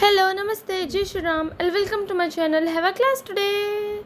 Hello, Namaste, Jai Shri Ram, and welcome to my channel. Have a class today.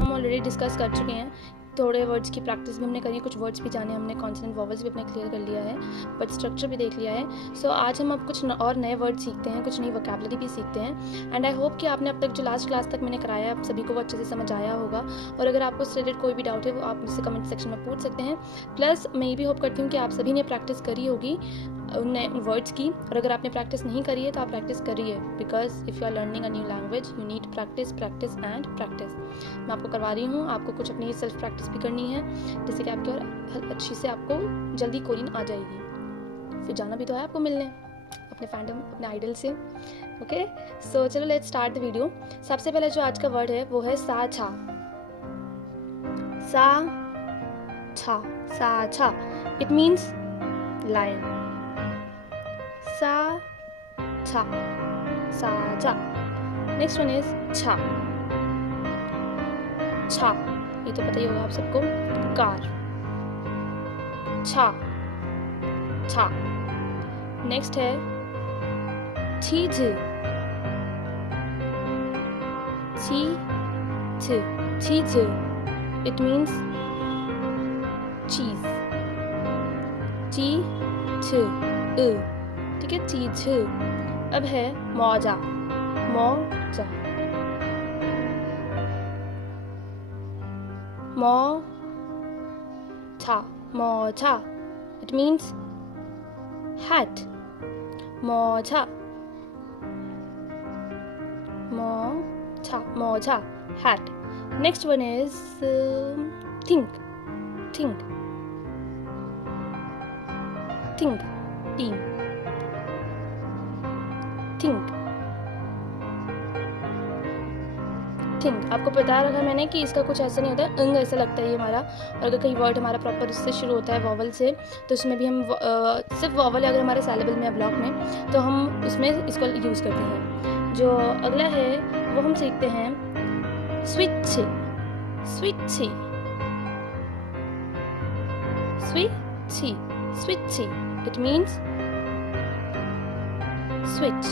हम already discuss कर चुके हैं, थोड़े words की प्रैक्टिस भी हमने करी है, कुछ वर्ड्स भी जाने हमने, कॉन्सोनेंट वॉवल्स भी अपने क्लियर कर लिया है, बट स्ट्रक्चर भी देख लिया है। सो आज हम अब कुछ और नए वर्ड सीखते हैं, कुछ नई वोकैबुलरी भी सीखते हैं। एंड आई होप कि आपने अब तक जो लास्ट क्लास तक मैंने कराया है आप सभी को वो अच्छे से समझ आया होगा। और अगर आपको इससे रिलेटेड कोई भी डाउट है वो आप मुझसे कमेंट सेक्शन में पूछ सकते हैं। प्लस मैं ये भी होप करती हूँ कि आप सभी ने प्रैक्टिस करी होगी नए वर्ड्स की, और अगर आपने प्रैक्टिस नहीं करी है तो आप प्रैक्टिस करिए, because if you are learning a new language you need practice practice and practice. मैं आपको करवा रही हूँ, आपको कुछ अपनी सेल्फ प्रैक्टिस भी करनी है जिससे कि आपकी और अच्छी से आपको जल्दी कोरियन आ जाएगी। फिर जाना भी तो है आपको मिलने अपने फैंडम, अपने आइडल से। ओके, सो चलो लेट्स स्टार्ट द वीडियो। सबसे पहले जो आज का वर्ड है वो है सा छा। सा छा, सा छा, इट मीन्स लायन। सा छा, सा छा। नेक्स्ट वन इज छा। छा, ये तो पता ही होगा आप सबको, कार। छा छा। नेक्स्ट है चीज। चीज, इट मीन्स चीज। ठीक है, चीज। अब है मौजा। मौजा, mocha, it means hat. Mocha, hat. Next one is think. Team. Think, आपको बता रखा मैंने कि इसका कुछ ऐसा नहीं होता है, अंग ऐसा लगता है ये हमारा। और अगर कहीं वर्ड हमारा प्रॉपर उससे शुरू होता है वॉवल से, तो उसमें भी हम सिर्फ वॉवल अगर हमारे सैलेबल में है ब्लॉक में, तो हम उसमें इसको यूज़ करते हैं। जो अगला है वो हम सीखते हैं स्विच। It means switch.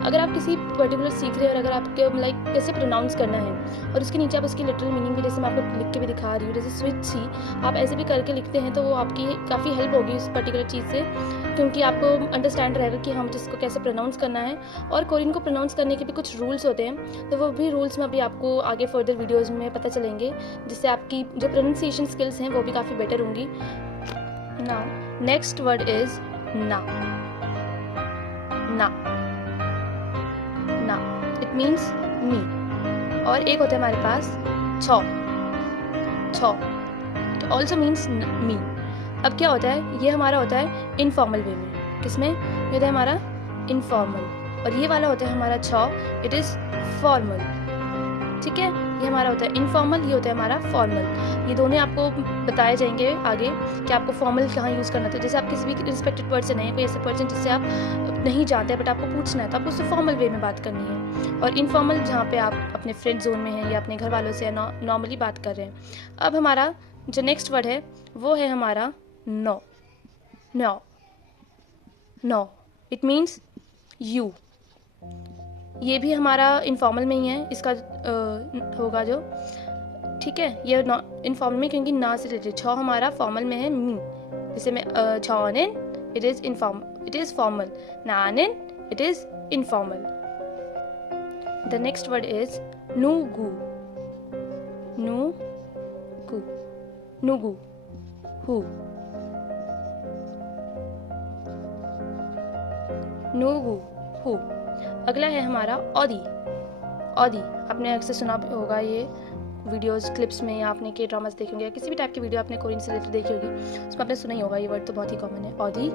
अगर आप किसी पर्टिकुलर सीख रहे हैं और अगर आपके लाइक कैसे प्रोनाउंस करना है और उसके नीचे आप उसकी लिटरल मीनिंग भी, जैसे मैं आपको लिख के भी दिखा रही हूँ, जैसे स्विच ही आप ऐसे भी करके लिखते हैं तो वो आपकी काफ़ी हेल्प होगी उस पर्टिकुलर चीज़ से, क्योंकि आपको अंडरस्टैंड रहेगा कि हम जिसको कैसे प्रोनाउंस करना है। और कोरियन को प्रोनाउंस करने के भी कुछ रूल्स होते हैं, तो वो भी रूल्स में अभी आपको आगे फर्दर वीडियोज़ में पता चलेंगे, जिससे आपकी जो प्रोनाउंसिएशन स्किल्स हैं वो भी काफ़ी बेटर होंगी। नाउ नेक्स्ट वर्ड इज ना। इट मीन्स मी। और एक होता है हमारे पास छो। इट ऑल्सो मीन्स मी। अब क्या होता है, ये हमारा होता है इनफॉर्मल वे में। किसमें? ये होता है हमारा इनफॉर्मल, और ये वाला होता है हमारा छो, इट इज़ फॉर्मल। ठीक है, ये हमारा होता है इनफॉर्मल, ये होता है हमारा फॉर्मल। ये दोनों आपको बताए जाएंगे आगे कि आपको फॉर्मल कहाँ यूज़ करना था। जैसे आप किसी भी रिस्पेक्टेड पर्सन है, कोई ऐसे पर्सन जिससे आप नहीं जानते बट आपको पूछना है, तो आपको उससे फॉर्मल वे में बात करनी है। और इनफॉर्मल जहाँ पे आप अपने फ्रेंड जोन में हैं या अपने घर वालों से नॉर्मली बात कर रहे हैं। अब हमारा जो नेक्स्ट वर्ड है वो है हमारा नो। It means you. ये भी हमारा इनफॉर्मल में ही है, इसका होगा जो, ठीक है, ये इनफॉर्मल में, क्योंकि ना से रिलेटेड। छो हमारा फॉर्मल में है मी, जैसे मैं छौनिन इट इज फॉर्मल, नानिन it is informal. The next word is नुगु। हु। नुगु, हु। अगला है हमारा ओदी। आपने अक्सर सुना होगा ये वीडियोस, क्लिप्स में, या आपने के ड्रामास देखे होंगे या किसी भी टाइप की वीडियो आपने कोरियन से रिलेटेड देखी होगी, उसमें आपने सुना ही होगा। ये वर्ड तो बहुत ही कॉमन है, ओदी।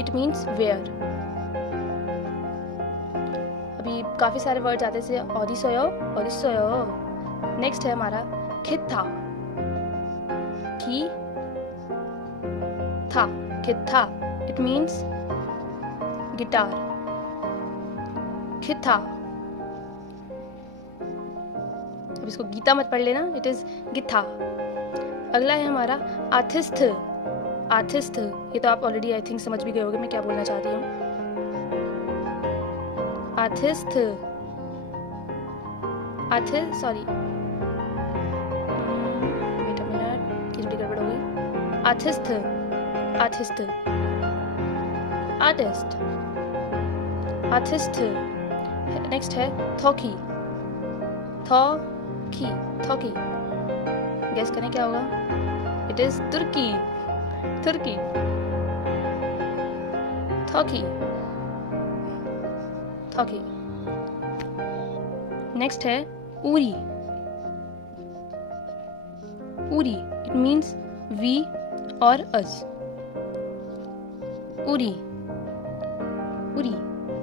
It means where. अभी काफ़ी सारे वर्ड्स आते हैं जैसे ओदी सोयो। नेक्स्ट है हमारा खिथा। Guitar, it means guitar. खिथा। अब इसको गीता मत पढ़ लेना, इट इज गिथा। अगला है हमारा आथिस्थ। आथिस्थ, ये तो आप ऑलरेडी आई थिंक समझ भी गए होंगे मैं क्या बोलना चाहती हूँ। आथिस्थ, सॉरी वेट अ मिनट, खिचड़ी गड़बड़ हो गई। आथिस्थ, आथिस्थ, आर्टिस्ट, आथिस्थ। नेक्स्ट है थौकी। थौकी, थौकी, गेस करें क्या होगा? इट इज तुर्की, तुर्की, थौकी, थौकी। नेक्स्ट है उरी। उरी, इट मीन्स वी और us. Uri, Uri,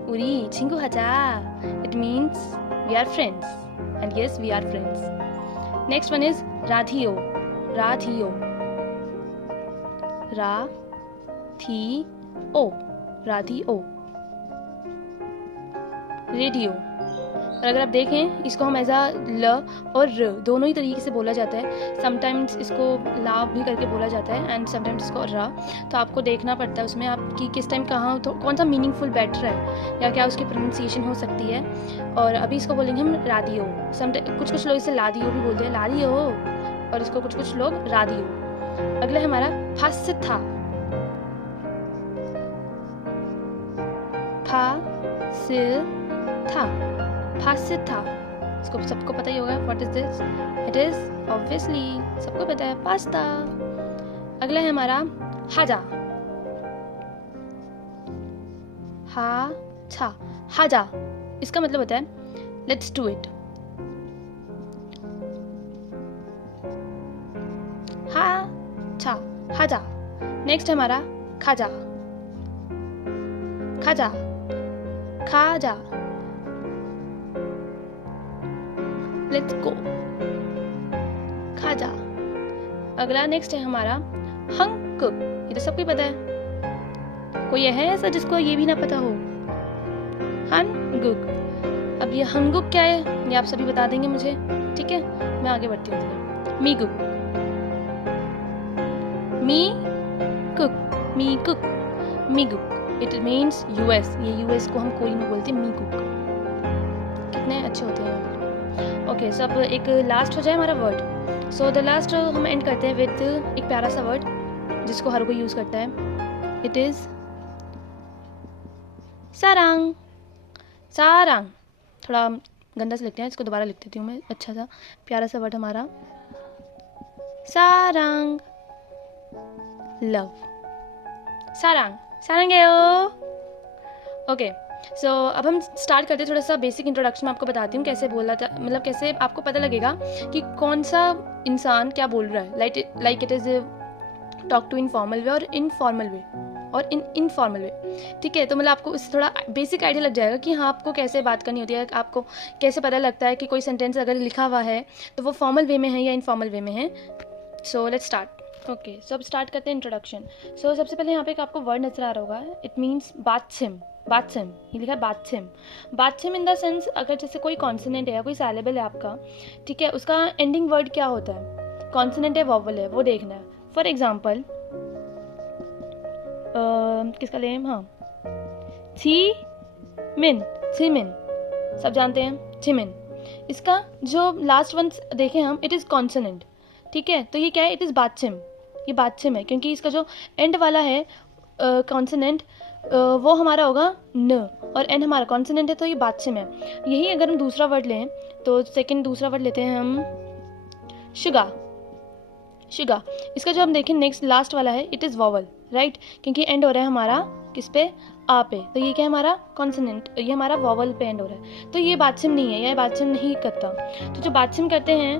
Uri 친구 하자. It means we are friends, and yes, we are friends. Next one is राधियो। राधियो, रा थी ओ, राधियो। रेडियो, और अगर आप देखें इसको हम एज अ ल और र दोनों ही तरीके से बोला जाता है। समटाइम्स इसको ला भी करके बोला जाता है एंड समटाइम्स इसको रा। तो आपको देखना पड़ता है उसमें आपकी किस टाइम कहाँ तो कौन सा मीनिंगफुल बेटर है या क्या उसकी प्रोनाउंसिएशन हो सकती है। और अभी इसको बोलेंगे हम रादियो। कुछ कुछ लोग इसे लादियो भी बोलते हैं, लादियो, और इसको कुछ कुछ लोग रादियो। अगला है हमारा फास्य था। फास्य था, फास्य था। इसको सबको पता ही होगा। What is this? It is obviously सबको पता है, पास्ता। अगला है हमारा हाजा। हा छा, हाजा, इसका मतलब होता है लेट्स डू इट। हा छा, हाजा। नेक्स्ट है हमारा खाजा। खाजा, खाजा, लेट्स गो, खाजा। अगला नेक्स्ट है हमारा हंकुक। ये तो सबको पता है, कोई है ऐसा जिसको ये भी ना पता हो? हंगुक। अब ये हंगुक क्या है ये आप सभी बता देंगे मुझे, ठीक है? मैं आगे बढ़ती हूँ। मीगुक, मी कुक, मी कुक, मीगुक। It means US. ये यूएस को हम कोरियन में बोलते हैं मीगुक। कितने अच्छे होते हैं। ओके, सो अब एक लास्ट हो जाए हमारा वर्ड। सो द लास्ट हम एंड करते हैं विद एक प्यारा सा वर्ड जिसको हर कोई यूज करता है। It is Sarang. सारंग थोड़ा गंदा से लिखते हैं, इसको दोबारा लिख देती हूँ मैं। अच्छा सा प्यारा सा वर्ड हमारा सारंग, लव। सारंग, सारंगेयो। ओके, सो अब हम स्टार्ट करते हैं। थोड़ा सा बेसिक इंट्रोडक्शन मैं आपको बताती हूँ कैसे बोला था, मतलब कैसे आपको पता लगेगा कि कौन सा इंसान क्या बोल रहा है। Like it is talk to in formal way और इनफॉर्मल वे और इन इनफॉर्मल वे, ठीक है? तो मतलब आपको इससे थोड़ा बेसिक आइडिया लग जाएगा कि हाँ आपको कैसे बात करनी होती है, आपको कैसे पता लगता है कि कोई सेंटेंस अगर लिखा हुआ है तो वो फॉर्मल वे में है या इनफॉर्मल वे में है। So let's start. ओके, सो अब स्टार्ट करते हैं इंट्रोडक्शन। सो सबसे पहले यहाँ पे एक आपको वर्ड नजर आ रहा होगा, इट मीन्स बातसिम। बातसिम, ये लिखा है बातसिम। बातसिम इन द सेंस अगर जैसे कोई कॉन्सोनेंट है या कोई सैलेबल है आपका, ठीक है, उसका एंडिंग वर्ड क्या होता है, कॉन्सोनेंट है वॉवल है, वो देखना है। फॉर एग्जाम्पल किसका लें? हाँ, छी मिन, छिमिन, सब जानते हैं छिमिन। इसका जो लास्ट वन देखें हम, इट इज़ कॉन्सोनेंट, ठीक है? तो ये क्या है? इट इज़ बातसिम। ये बातसिम है क्योंकि इसका जो एंड वाला है कॉन्सोनेंट वो हमारा होगा न और एन हमारा कॉन्सोनेंट है, तो ये बातसिम है। यही अगर हम दूसरा वर्ड लें तो सेकंड दूसरा वर्ड लेते हैं हम शुगा। शुगा, इसका जो हम देखें नेक्स्ट लास्ट वाला है, इट इज़ वॉवल, राइट? क्योंकि एंड हो रहा है हमारा किस पे? आ पे। तो ये क्या है हमारा? कॉन्सोनेंट, ये हमारा वॉवल पे एंड हो रहा है। तो ये बातसिम नहीं है, ये बातसिम नहीं करता। तो जो बातसिम करते हैं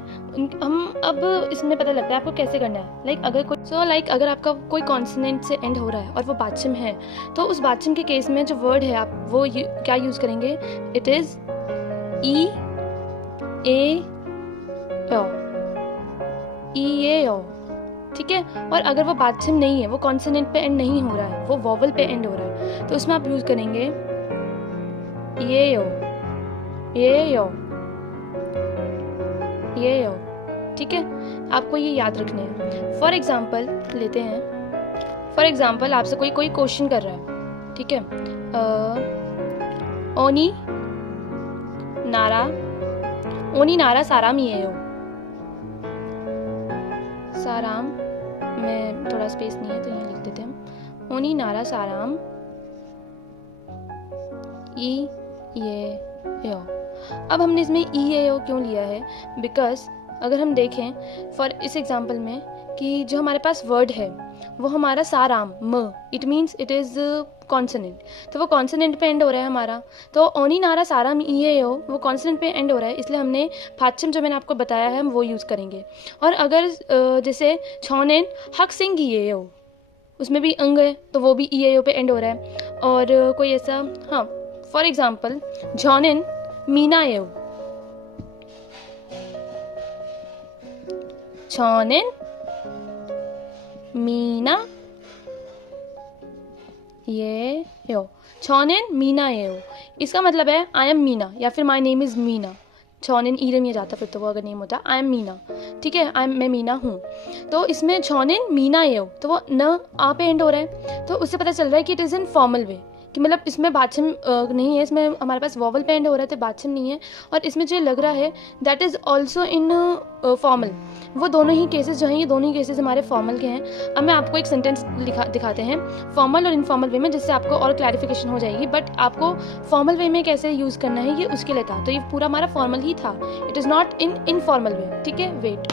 हम, अब इसमें पता लगता है आपको कैसे करना है। लाइक अगर कोई अगर आपका कोई कॉन्सोनेंट से एंड हो रहा है और वो बातसिम है, तो उस बातसिम के केस में जो वर्ड है आप वो क्या यूज़ करेंगे? इट इज़ ई ए ओ, ई ए ओ, ठीक है? और अगर वो बातसिम नहीं है, वो कॉन्सोनेंट पे एंड नहीं हो रहा है, वो वॉवल पे एंड हो रहा है, तो उसमें आप यूज़ करेंगे ये ओ। ये यो, ठीक है, आपको ये याद रखने हैं। फॉर एग्जाम्पल लेते हैं, फॉर एग्जाम्पल आपसे कोई क्वेश्चन कर रहा है, ठीक है, ओनी नारा साराम ये हो, साराम में थोड़ा स्पेस नहीं है तो यहाँ लिख देते हैं हम, ओनी नारा साराम ई ये यो। अब हमने इसमें ई ये यो क्यों लिया है? बिकॉज अगर हम देखें फॉर इस एग्जांपल में कि जो हमारे पास वर्ड है वो हमारा साराम म, it means it is consonant, तो वो कॉन्सोनेंट पे एंड हो रहा है हमारा, तो ओनी नारा साराम ये हो वो कॉन्सोनेंट पे एंड हो रहा है, इसलिए हमने फाचम जो मैंने आपको बताया है हम वो यूज़ करेंगे। और अगर जैसे छौनेन हक सिंह ये हो, उसमें भी अंग है तो वो ई ए ओ पे एंड हो रहा है। और कोई ऐसा, हाँ फॉर एग्जाम्पल झौनेन मीना ये हो, छौनेन मीना ये हो, छौनेन मीना ये हो, इसका मतलब है आई एम मीना या फिर my name is Meena. छौनेन Iram ये जाता फिर तो वो अगर नेम होता आई एम मीना, ठीक है, मैं मीना हूँ। तो इसमें छौनेन मीना ये हो तो वो न आ पे एंड हो रहा है, तो उससे पता चल रहा है कि इट इज़ इन फॉर्मल वे, कि मतलब इसमें बादशम नहीं है, इसमें हमारे पास वॉवल पे एंड हो रहा है तो बादशम नहीं है। और इसमें जो लग रहा है that is also in formal, वो दोनों ही केसेस जो हैं ये दोनों ही केसेस हमारे फॉर्मल के हैं। अब मैं आपको एक सेंटेंस दिखाते हैं फॉर्मल और इनफॉर्मल वे में, जिससे आपको और क्लैरिफिकेशन हो जाएगी। बट आपको फॉर्मल वे में कैसे यूज़ करना है ये उसके लिए था, तो ये पूरा हमारा फॉर्मल ही था, it is not in informal वे, ठीक है। वेट,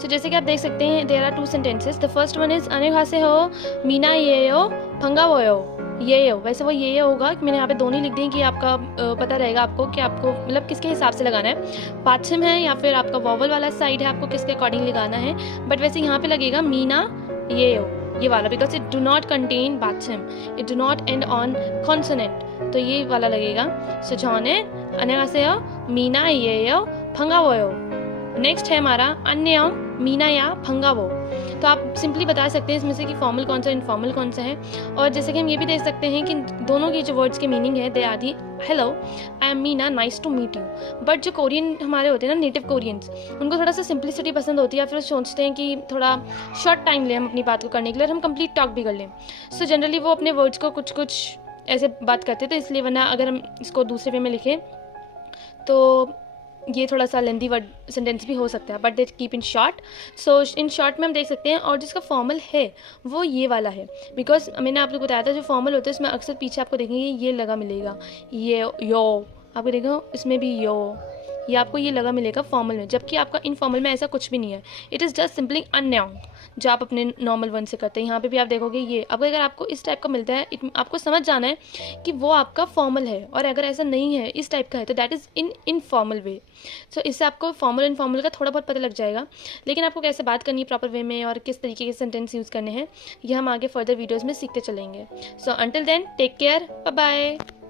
सो जैसे कि आप देख सकते हैं there are two sentences, the first one is अने खासे हो मीना ये हो फंगा वो हो, ये हो, वैसे वो ये होगा कि मैंने यहाँ पे दोनों ही लिख दी कि आपका पता रहेगा आपको कि आपको मतलब किसके हिसाब से लगाना है, पाछम है या फिर आपका वॉवल वाला साइड है, आपको किसके अकॉर्डिंग लगाना है। बट वैसे यहाँ पे लगेगा मीना ये हो, ये वाला, because it do not contain Bachham, it do not and on consonant, तो ये वाला लगेगा। सो छौने अने खासे हो मीना ये हो फंगा वो हो। नेक्स्ट है हमारा अन्य मीना या फंगा वो, तो आप सिंपली बता सकते हैं इसमें से कि फॉर्मल कौन सा इनफॉर्मल कौन सा है। और जैसे कि हम ये भी देख सकते हैं कि दोनों की जो वर्ड्स के मीनिंग है they are the hello I am Meena nice to meet you. But जो कोरियन हमारे होते हैं ना नेटिव कोरियंस, उनको थोड़ा सा सिंप्लिसिटी पसंद होती है, या फिर सोचते हैं कि थोड़ा शॉर्ट टाइम लें हम अपनी बात को करने के लिए, हम कंप्लीट टॉक भी कर लें। सो जनरली वो अपने वर्ड्स को कुछ कुछ ऐसे बात करते थे, इसलिए वरना अगर हम इसको दूसरे वे में लिखें तो ये थोड़ा सा लेंथी वर्ड सेंटेंस भी हो सकता है, but they keep in short. So in short में हम देख सकते हैं। और जिसका फॉर्मल है वो ये वाला है, बिकॉज मैंने आप लोग को बताया था जो फॉर्मल होता है उसमें अक्सर पीछे आपको देखेंगे ये लगा मिलेगा, ये यो आपको देखो इसमें भी यो, ये आपको ये लगा मिलेगा फॉर्मल में, जबकि आपका इनफॉर्मल में ऐसा कुछ भी नहीं है, it is just simply unknown जो आप अपने नॉर्मल वन से करते हैं। यहाँ पे भी आप देखोगे ये, अब अगर आपको इस टाइप का मिलता है आपको समझ जाना है कि वो आपका फॉर्मल है, और अगर ऐसा नहीं है इस टाइप का है तो that is in informal way. So इससे आपको फॉर्मल इनफॉर्मल का थोड़ा बहुत पता लग जाएगा, लेकिन आपको कैसे बात करनी है प्रॉपर वे में और किस तरीके के सेंटेंस यूज़ करने हैं ये हम आगे फर्दर वीडियोज़ में सीखते चलेंगे। So until then take care, bye bye.